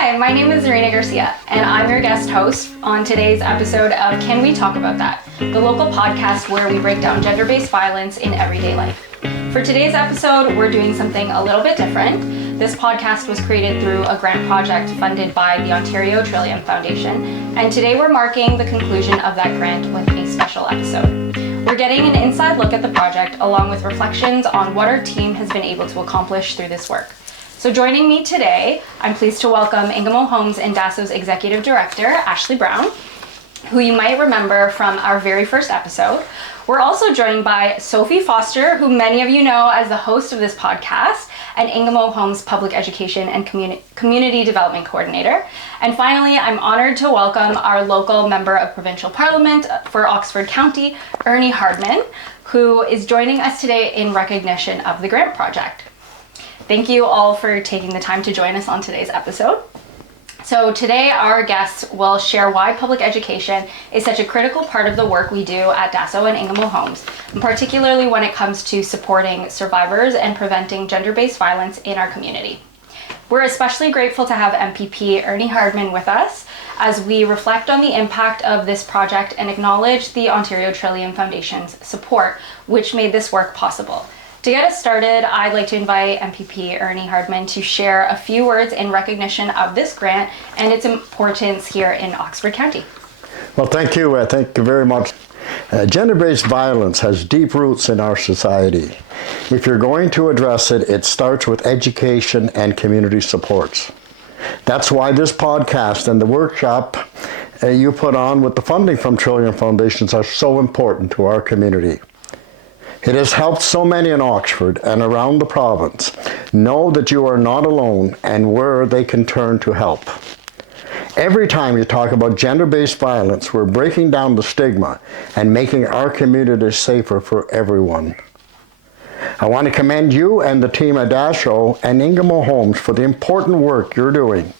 Hi, my name is Zarina Garcia, and I'm your guest host on today's episode of Can We Talk About That, the local podcast where we break down gender-based violence in everyday life. For today's episode, we're doing something a little bit different. This podcast was created through a grant project funded by the Ontario Trillium Foundation, and today we're marking the conclusion of that grant with a special episode. We're getting an inside look at the project along with reflections on what our team has been able to accomplish through this work. So joining me today, I'm pleased to welcome Ingamo Homes and Dasso's Executive Director, Ashley Brown, who you might remember from our very first episode. We're also joined by Sophie Foster, who many of you know as the host of this podcast, and Ingamo Homes Public Education and Community Development Coordinator. And finally, I'm honored to welcome our local Member of Provincial Parliament for Oxford County, Ernie Hardeman, who is joining us today in recognition of the grant project. Thank you all for taking the time to join us on today's episode. So today our guests will share why public education is such a critical part of the work we do at Dasso and Ingamo Homes, and particularly when it comes to supporting survivors and preventing gender-based violence in our community. We're especially grateful to have MPP Ernie Hardeman with us as we reflect on the impact of this project and acknowledge the Ontario Trillium Foundation's support, which made this work possible. To get us started, I'd like to invite MPP Ernie Hardeman to share a few words in recognition of this grant and its importance here in Oxford County. Well, thank you very much. Gender-based violence has deep roots in our society. If you're going to address it, it starts with education and community supports. That's why this podcast and the workshop you put on with the funding from Trillium Foundations are so important to our community. It has helped so many in Oxford and around the province know that you are not alone and where they can turn to help. Every time you talk about gender-based violence, we're breaking down the stigma and making our community safer for everyone. I want to commend you and the team at Dasso and Ingamo Homes for the important work you're doing.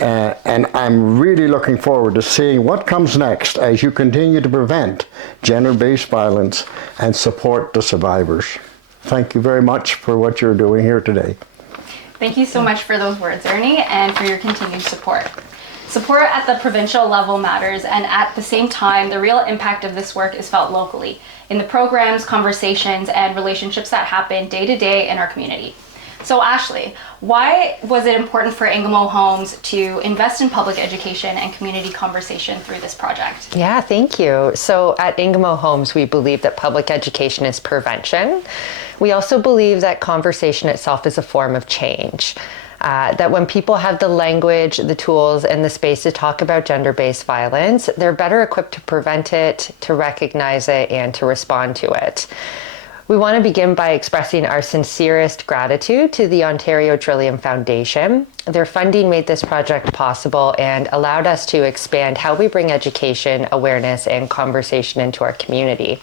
And I'm really looking forward to seeing what comes next as you continue to prevent gender-based violence and support the survivors. Thank you very much for what you're doing here today. Thank you so much for those words, Ernie, and for your continued support. Support at the provincial level matters, and at the same time, the real impact of this work is felt locally, in the programs, conversations, and relationships that happen day to day in our community. So Ashley, why was it important for Ingamo Homes to invest in public education and community conversation through this project? Yeah, thank you. So at Ingamo Homes, we believe that public education is prevention. We also believe that conversation itself is a form of change. That when people have the language, the tools, and the space to talk about gender-based violence, they're better equipped to prevent it, to recognize it, and to respond to it. We want to begin by expressing our sincerest gratitude to the Ontario Trillium Foundation. Their funding made this project possible and allowed us to expand how we bring education, awareness, and conversation into our community.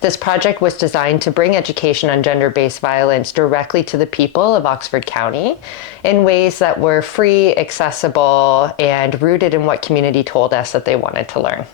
This project was designed to bring education on gender-based violence directly to the people of Oxford County in ways that were free, accessible, and rooted in what community told us that they wanted to learn.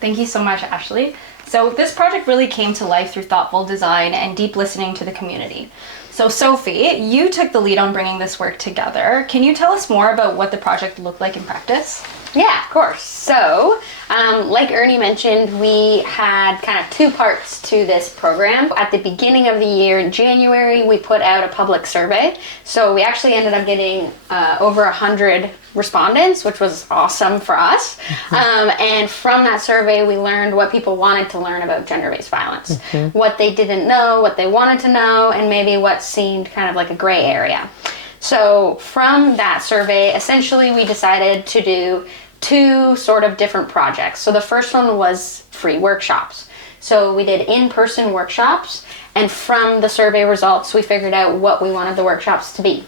Thank you so much, Ashley. So this project really came to life through thoughtful design and deep listening to the community. So Sophie, you took the lead on bringing this work together. Can you tell us more about what the project looked like in practice? Yeah, of course. So, like Ernie mentioned, we had kind of two parts to this program. At the beginning of the year, in January, we put out a public survey. So we actually ended up getting over 100 respondents, which was awesome for us. And from that survey, we learned what people wanted to learn about gender-based violence, what they didn't know, what they wanted to know, and maybe what seemed kind of like a gray area. So from that survey, essentially we decided to do two sort of different projects. So the first one was free workshops. So we did in-person workshops, and from the survey results, we figured out what we wanted the workshops to be.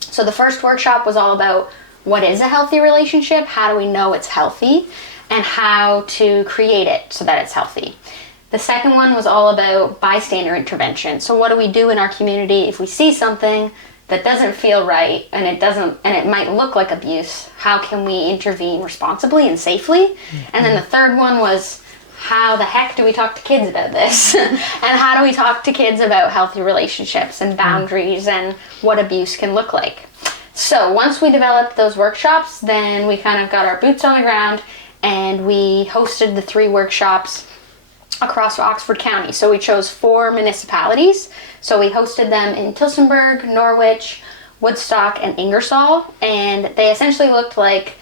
So the first workshop was all about what is a healthy relationship, how do we know it's healthy, and how to create it so that it's healthy. The second one was all about bystander intervention. So what do we do in our community if we see something that doesn't feel right and it might look like abuse? How can we intervene responsibly and safely? And then the third one was, how the heck do we talk to kids about this? And how do we talk to kids about healthy relationships and boundaries and what abuse can look like? So once we developed those workshops, then we kind of got our boots on the ground and we hosted the 3 workshops across Oxford County. So we chose 4 municipalities. So we hosted them in Tillsonburg, Norwich, Woodstock, and Ingersoll. And they essentially looked like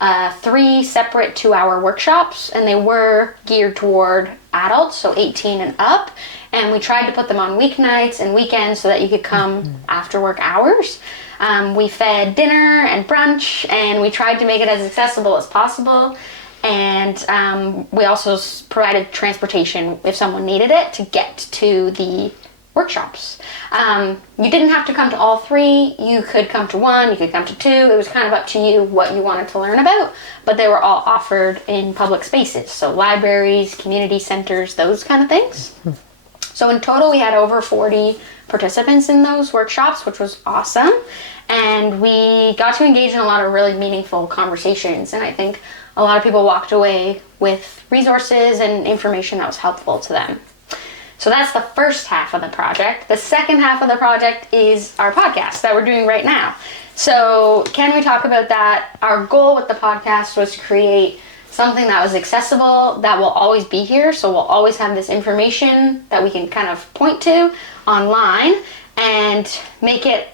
3 separate 2-hour workshops, and they were geared toward adults, so 18 and up. And we tried to put them on weeknights and weekends so that you could come after work hours. We fed dinner and brunch, and we tried to make it as accessible as possible. And we also provided transportation if someone needed it to get to the workshops. You didn't have to come to all 3. You could come to 1, you could come to 2. It was kind of up to you what you wanted to learn about, but they were all offered in public spaces, so libraries, community centers, those kind of things. So in total, we had over 40 participants in those workshops, which was awesome. And we got to engage in a lot of really meaningful conversations, and I think a lot of people walked away with resources and information that was helpful to them. So that's the first half of the project. The second half of the project is our podcast that we're doing right now. So can we talk about that? Our goal with the podcast was to create something that was accessible, that will always be here. So we'll always have this information that we can kind of point to online and make it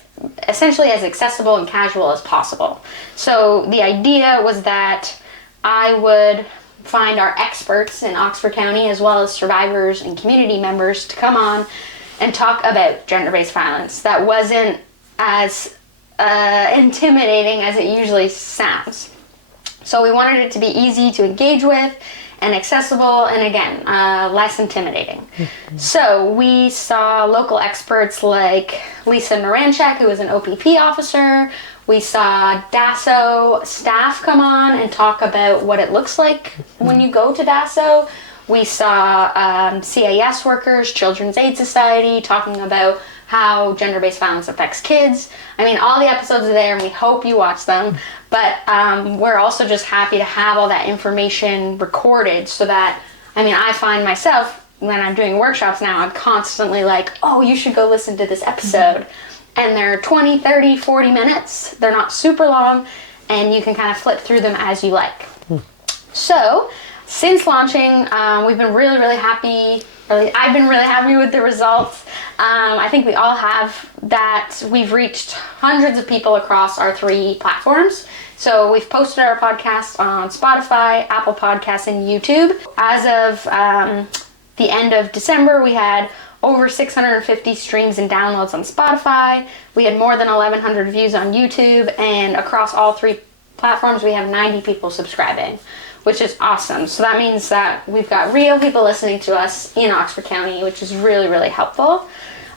essentially as accessible and casual as possible. So the idea was that I would find our experts in Oxford County, as well as survivors and community members, to come on and talk about gender-based violence that wasn't as intimidating as it usually sounds. So we wanted it to be easy to engage with and accessible, and again, less intimidating. So we saw local experts like Lisa Naranchak, who is an OPP officer. We saw DASO staff come on and talk about what it looks like when you go to DASO. We saw CAS workers, Children's Aid Society, talking about how gender-based violence affects kids. I mean, all the episodes are there, and we hope you watch them. But we're also just happy to have all that information recorded so that, I mean, I find myself, when I'm doing workshops now, I'm constantly like, oh, you should go listen to this episode. And they're 20, 30, 40 minutes. They're not super long, and you can kind of flip through them as you like. So, since launching, we've been really, really happy. I've been really happy with the results. I think we all have that. We've reached hundreds of people across our 3 platforms. So we've posted our podcast on Spotify, Apple Podcasts, and YouTube. As of the end of December, we had over 650 streams and downloads on Spotify. We had more than 1,100 views on YouTube, and across all 3 platforms, we have 90 people subscribing, which is awesome. So that means that we've got real people listening to us in Oxford County, which is really, really helpful.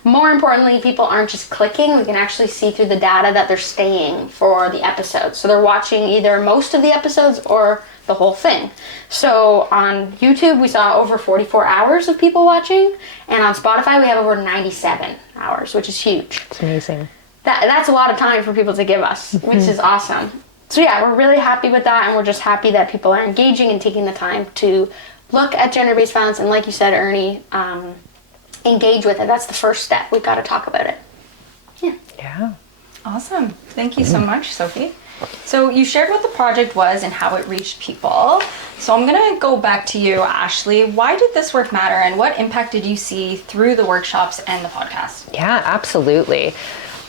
More importantly, people aren't just clicking. We can actually see through the data that they're staying for the episodes. So they're watching either most of the episodes or the whole thing. So on YouTube, we saw over 44 hours of people watching, and on Spotify, we have over 97 hours, which is huge. It's amazing. That's a lot of time for people to give us, which is awesome. So yeah, we're really happy with that, and we're just happy that people are engaging and taking the time to look at gender-based violence, and like you said, Ernie, engage with it. That's the first step. We've got to talk about it. Yeah. Awesome. Thank you so much, Sophie. So you shared what the project was and how it reached people. So I'm going to go back to you, Ashley. Why did this work matter, and what impact did you see through the workshops and the podcast? Yeah, absolutely.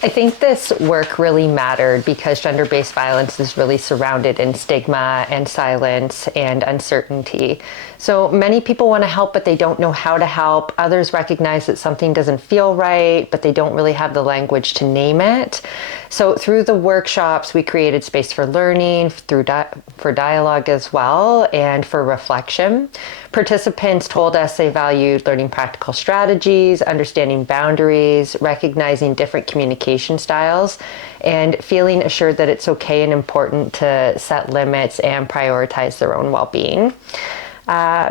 I think this work really mattered because gender-based violence is really surrounded in stigma and silence and uncertainty. So many people want to help, but they don't know how to help. Others recognize that something doesn't feel right, but they don't really have the language to name it. So through the workshops, we created space for learning, for dialogue as well, and for reflection. Participants told us they valued learning practical strategies, understanding boundaries, recognizing different communication styles, and feeling assured that it's okay and important to set limits and prioritize their own well-being.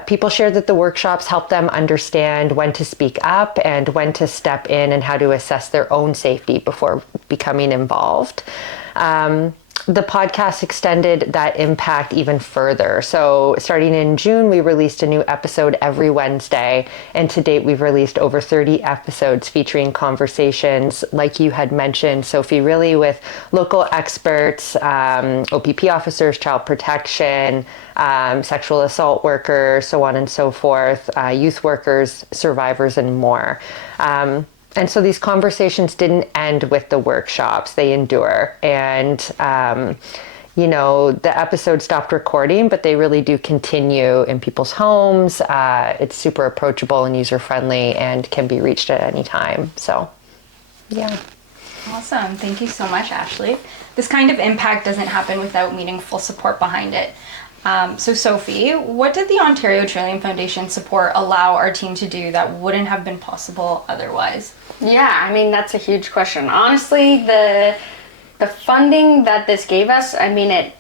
People shared that the workshops helped them understand when to speak up and when to step in and how to assess their own safety before becoming involved. the podcast extended that impact even further. So starting in June, we released a new episode every Wednesday. And to date, we've released over 30 episodes featuring conversations, like you had mentioned, Sophie, really with local experts, OPP officers, child protection, sexual assault workers, so on and so forth, youth workers, survivors, and more. And so these conversations didn't end with the workshops, they endure. And, the episode stopped recording, but they really do continue in people's homes. It's super approachable and user-friendly and can be reached at any time. So, yeah. Awesome. Thank you so much, Ashley. This kind of impact doesn't happen without meaningful support behind it. So Sophie, what did the Ontario Trillium Foundation support allow our team to do that wouldn't have been possible otherwise? Yeah, I mean, that's a huge question. Honestly, the funding that this gave us, I mean, it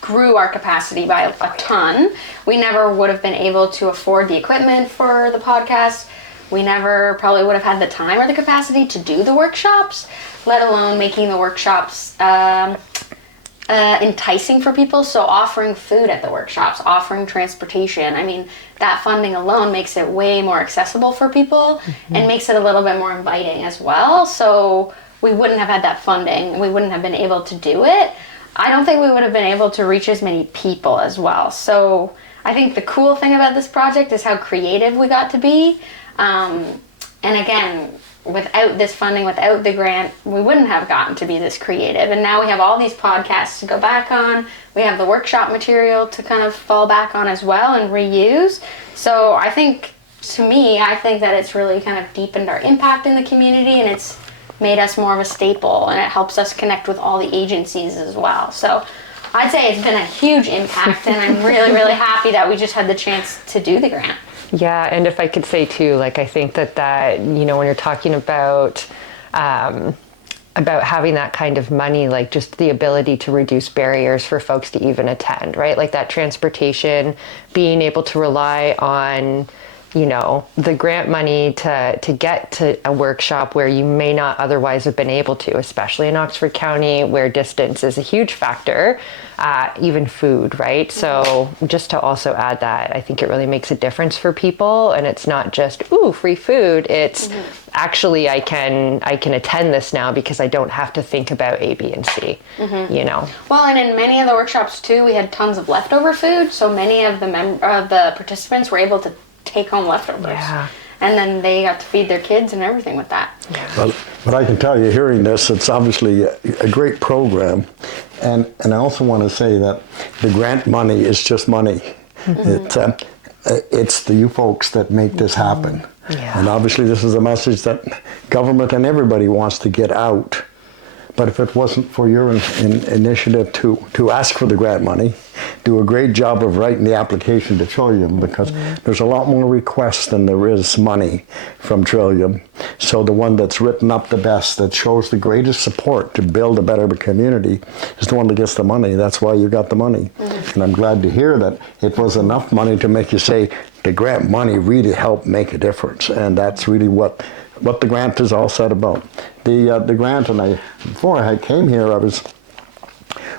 grew our capacity by a ton. We never would have been able to afford the equipment for the podcast. We never probably would have had the time or the capacity to do the workshops, let alone making the workshops enticing for people. So offering food at the workshops, offering transportation. I mean, that funding alone makes it way more accessible for people and makes it a little bit more inviting as well. So we wouldn't have had that funding. We wouldn't have been able to do it. I don't think we would have been able to reach as many people as well. So I think the cool thing about this project is how creative we got to be. And again, without this funding, without the grant, we wouldn't have gotten to be this creative. And now we have all these podcasts to go back on. We have the workshop material to kind of fall back on as well and reuse. So I think, to me, I think that it's really kind of deepened our impact in the community, and it's made us more of a staple, and it helps us connect with all the agencies as well. So I'd say it's been a huge impact, and I'm really, really happy that we just had the chance to do the grant. Yeah, and if I could say too, like, I think that when you're talking about having that kind of money, like just the ability to reduce barriers for folks to even attend, right? Like that transportation, being able to rely on, the grant money to get to a workshop where you may not otherwise have been able to, especially in Oxford County, where distance is a huge factor, even food, right? So just to also add that, I think it really makes a difference for people, and it's not just, free food, it's actually I can attend this now because I don't have to think about A, B, and C, Well, and in many of the workshops too, we had tons of leftover food, so many of the participants were able to take home leftovers. Yeah. And then they got to feed their kids and everything with that. Well, but I can tell you, hearing this, it's obviously a great program. And I also want to say that the grant money is just money. It's the you folks that make this happen. Yeah. And obviously this is a message that government and everybody wants to get out. But if it wasn't for your initiative to ask for the grant money, do a great job of writing the application to Trillium, because there's a lot more requests than there is money from Trillium. So the one that's written up the best, that shows the greatest support to build a better community, is the one that gets the money. That's why you got the money. And I'm glad to hear that it was enough money to make you say, the grant money really helped make a difference. And that's really what the grant is all said about. The grant, and before I came here, I was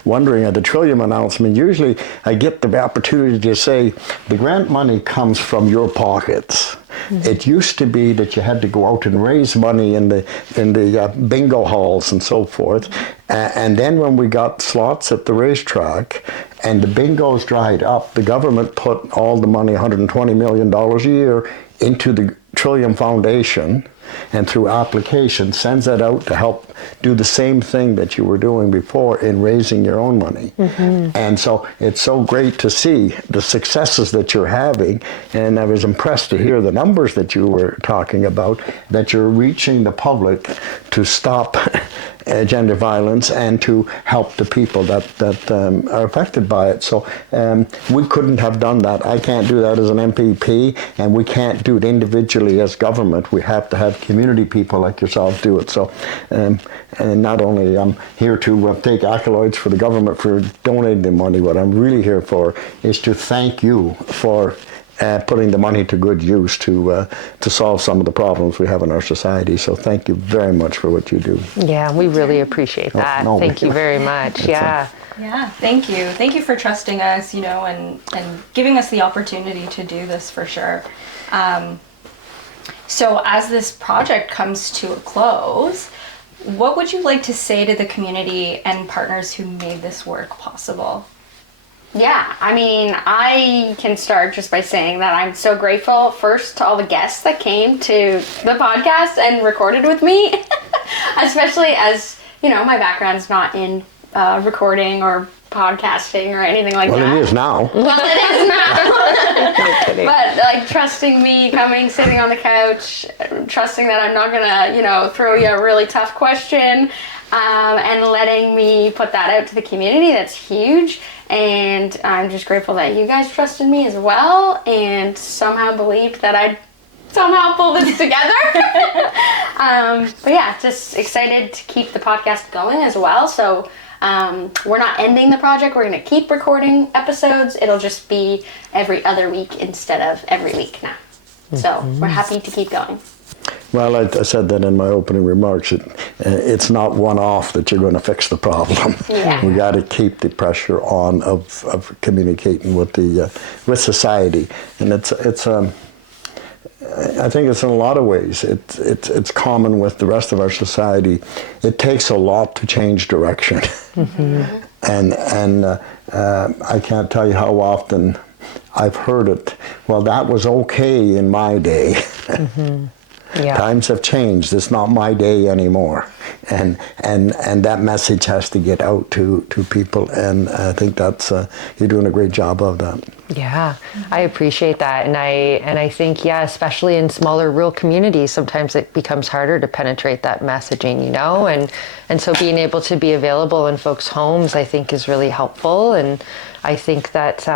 wondering at the Trillium announcement, usually I get the opportunity to say, the grant money comes from your pockets. It used to be that you had to go out and raise money in the bingo halls and so forth. And then when we got slots at the racetrack and the bingos dried up, the government put all the money, $120 million a year, into the Trillium Foundation, and through application sends that out to help do the same thing that you were doing before in raising your own money. And so it's so great to see the successes that you're having, and I was impressed to hear the numbers that you were talking about, that you're reaching the public to stop gender violence and to help the people that are affected by it. So we couldn't have done that. I can't do that as an MPP, and we can't do it individually as government. We have to have community people like yourself do it. So, and not only I'm here to take accolades for the government for donating the money, what I'm really here for is to thank you for putting the money to good use to solve some of the problems we have in our society. So thank you very much for what you do. Yeah, we really appreciate that. No, thank you very much. Yeah. Yeah, thank you. Thank you for trusting us, and giving us the opportunity to do this for sure. So as this project comes to a close, what would you like to say to the community and partners who made this work possible? Yeah, I mean, I can start just by saying that I'm so grateful first to all the guests that came to the podcast and recorded with me, especially as, my background's not in recording or podcasting or anything like that. Well, it is now. Well, it is now. But trusting me, coming, sitting on the couch, trusting that I'm not gonna, throw you a really tough question, and letting me put that out to the community, that's huge. And I'm just grateful that you guys trusted me as well and somehow believed that I'd somehow pull this together. But yeah, just excited to keep the podcast going as well. So we're not ending the project. We're going to keep recording episodes. It'll just be every other week instead of every week now. So we're happy to keep going. Well, I said that in my opening remarks. It's not one-off that you're going to fix the problem. Yeah. We got to keep the pressure on of communicating with with society, and it's I think it's in a lot of ways. It's common with the rest of our society. It takes a lot to change direction, and I can't tell you how often I've heard it. Well, that was okay in my day. Yeah. Times have changed. It's not my day anymore, and that message has to get out to people. And I think that's you're doing a great job of that. Yeah, I appreciate that, and I think especially in smaller rural communities, sometimes it becomes harder to penetrate that messaging, and so being able to be available in folks' homes, I think, is really helpful, and I think that.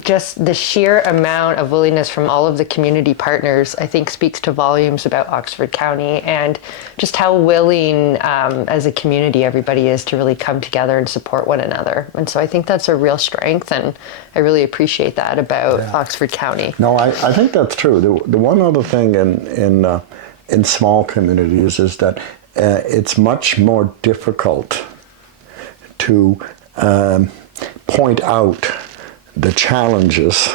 Just the sheer amount of willingness from all of the community partners, I think, speaks to volumes about Oxford County and just how willing as a community everybody is to really come together and support one another. And so I think that's a real strength, and I really appreciate that about Oxford County. No, I think that's true. The one other thing in small communities is that it's much more difficult to point out the challenges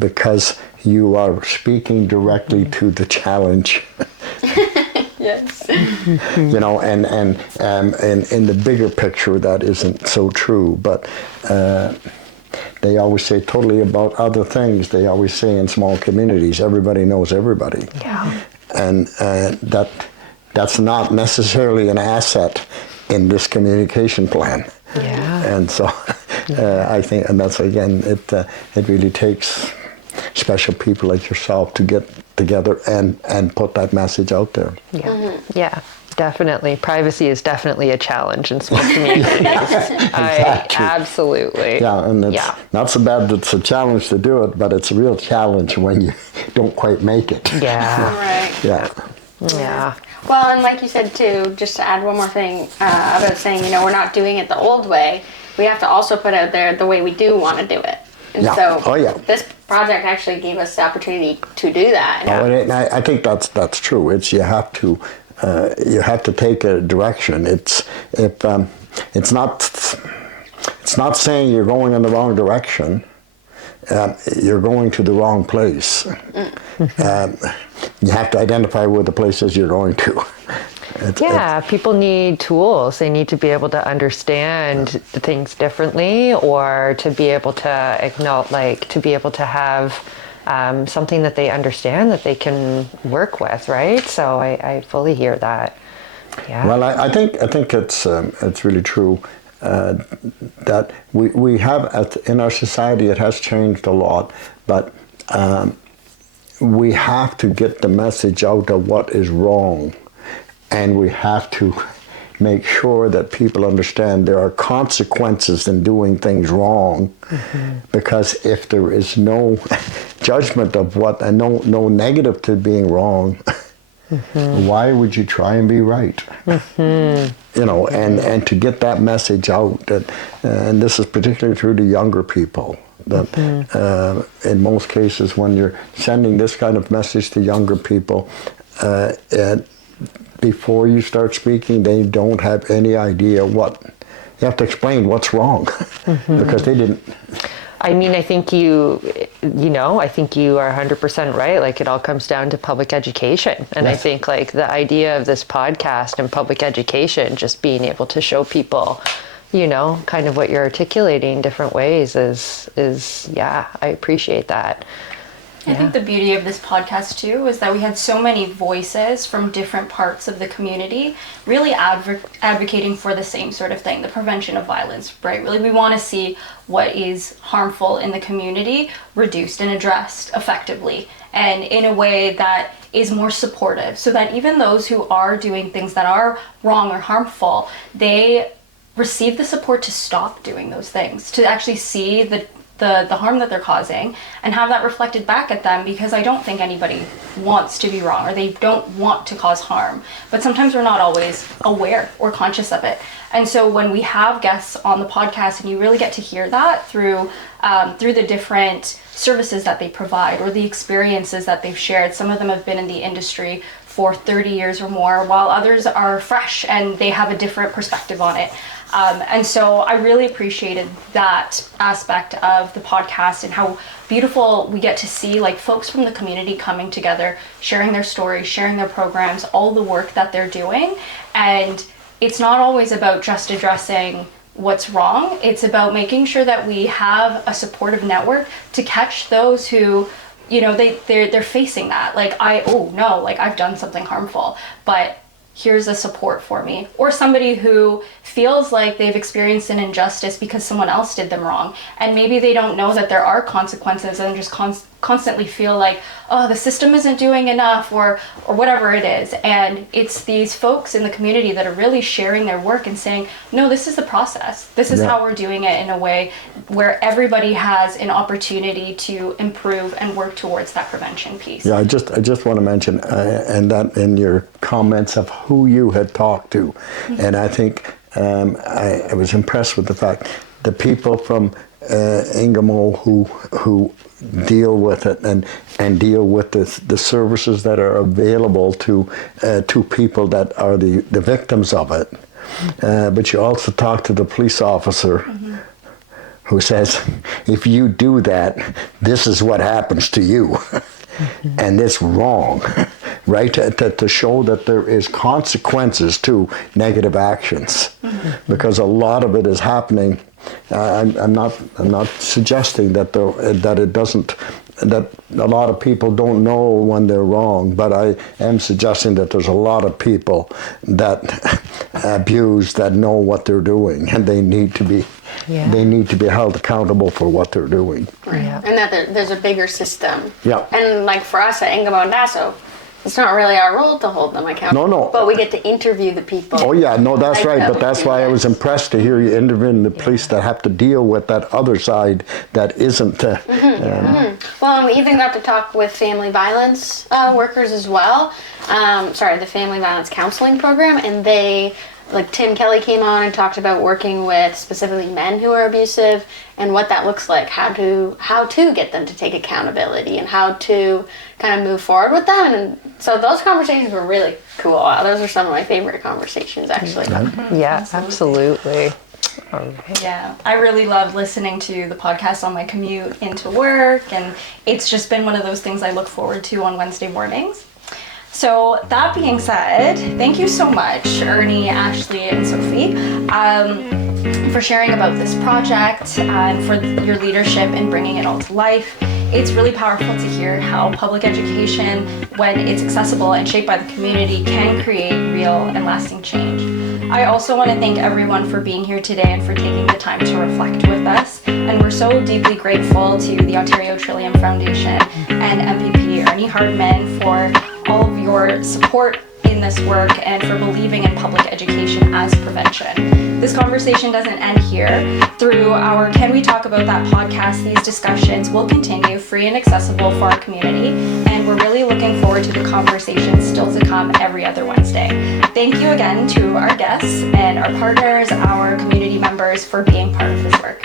because you are speaking directly to the challenge. Yes. And in the bigger picture that isn't so true, but they always say totally about other things. They always say in small communities, everybody knows everybody. Yeah. And that's not necessarily an asset in this communication plan. Yeah. And so I think, and that's again, it really takes special people like yourself to get together and put that message out there. Yeah. Yeah. Definitely. Privacy is definitely a challenge in small communities. Exactly. Absolutely. Yeah, and it's not so bad that it's a challenge to do it, but it's a real challenge when you don't quite make it. Yeah. Right. Yeah. Yeah. Well, and like you said too, just to add one more thing about saying, we're not doing it the old way. We have to also put out there the way we do want to do it. And so this project actually gave us the opportunity to do that. And I think that's true. It's you have to take a direction. It's not saying you're going in the wrong direction. You're going to the wrong place. You have to identify where the places you're going to. People need tools. They need to be able to understand things differently, or to be able to acknowledge, to be able to have something that they understand that they can work with, right? So I fully hear that. Yeah. Well, I think it's really true that we have in our society, it has changed a lot, but we have to get the message out of what is wrong, and we have to make sure that people understand there are consequences in doing things wrong, because if there is no judgment of what, and no negative to being wrong, why would you try and be right? And to get that message out, and this is particularly true to younger people, that in most cases when you're sending this kind of message to younger people, and before you start speaking, they don't have any idea what, you have to explain what's wrong because they didn't. I mean, I think I think you are 100% right. Like, it all comes down to public education. And yes. I think, like, the idea of this podcast and public education, just being able to show people, kind of what you're articulating different ways is I appreciate that. I think the beauty of this podcast too is that we had so many voices from different parts of the community really advocating for the same sort of thing, the prevention of violence, right? Really, we want to see what is harmful in the community reduced and addressed effectively and in a way that is more supportive, so that even those who are doing things that are wrong or harmful, they receive the support to stop doing those things, to actually see the harm that they're causing and have that reflected back at them, because I don't think anybody wants to be wrong or they don't want to cause harm, but sometimes we're not always aware or conscious of it. And so when we have guests on the podcast and you really get to hear that through the different services that they provide or the experiences that they've shared. Some of them have been in the industry for 30 years or more, while others are fresh and they have a different perspective on it. And so I really appreciated that aspect of the podcast and how beautiful we get to see, like, folks from the community coming together, sharing their stories, sharing their programs, all the work that they're doing. And it's not always about just addressing what's wrong. It's about making sure that we have a supportive network to catch those who, they're facing that. Like, I've done something harmful, but here's a support for me. Or somebody who feels like they've experienced an injustice because someone else did them wrong, and maybe they don't know that there are consequences and just constantly feel like, oh, the system isn't doing enough, or whatever it is. And it's these folks in the community that are really sharing their work and saying, no, this is the process. This is how we're doing it in a way where everybody has an opportunity to improve and work towards that prevention piece. Yeah, I just want to mention, and that in your comments of who you had talked to, and I think I was impressed with the fact the people from Ingamo who deal with it and deal with the services that are available to people that are the victims of it. But you also talk to the police officer who says, if you do that, this is what happens to you. And it's wrong, right? To show that there is consequences to negative actions, because a lot of it is happening. I'm not suggesting that it doesn't, that a lot of people don't know when they're wrong, but I am suggesting that there's a lot of people that abuse that know what they're doing, and they need to be. Yeah. They need to be held accountable for what they're doing. Right. Yeah. And that there's a bigger system. Yeah. And like for us at Ingamo and Dasso, it's not really our role to hold them accountable. No. But we get to interview the people. Oh yeah, no, that's right. But that's why I was impressed to hear you interviewing the police that have to deal with that other side that isn't. Well, and we even got to talk with family violence workers as well. The family violence counseling program, and they. Like Tim Kelly came on and talked about working with specifically men who are abusive and what that looks like, how to get them to take accountability and how to kind of move forward with them. And so those conversations were really cool. Those are some of my favorite conversations, actually. Yeah, absolutely. Yeah, I really love listening to the podcast on my commute into work, and it's just been one of those things I look forward to on Wednesday mornings. So that being said, thank you so much, Ernie, Ashley, and Sophie, for sharing about this project and for your leadership in bringing it all to life. It's really powerful to hear how public education, when it's accessible and shaped by the community, can create real and lasting change. I also want to thank everyone for being here today and for taking the time to reflect with us. And we're so deeply grateful to the Ontario Trillium Foundation and MPP Ernie Hardeman for all of your support in this work and for believing in public education as prevention. This conversation doesn't end here. Through our Can We Talk About That podcast, these discussions will continue free and accessible for our community, and we're really looking forward to the conversations still to come every other Wednesday. Thank you again to our guests and our partners, our community members, for being part of this work.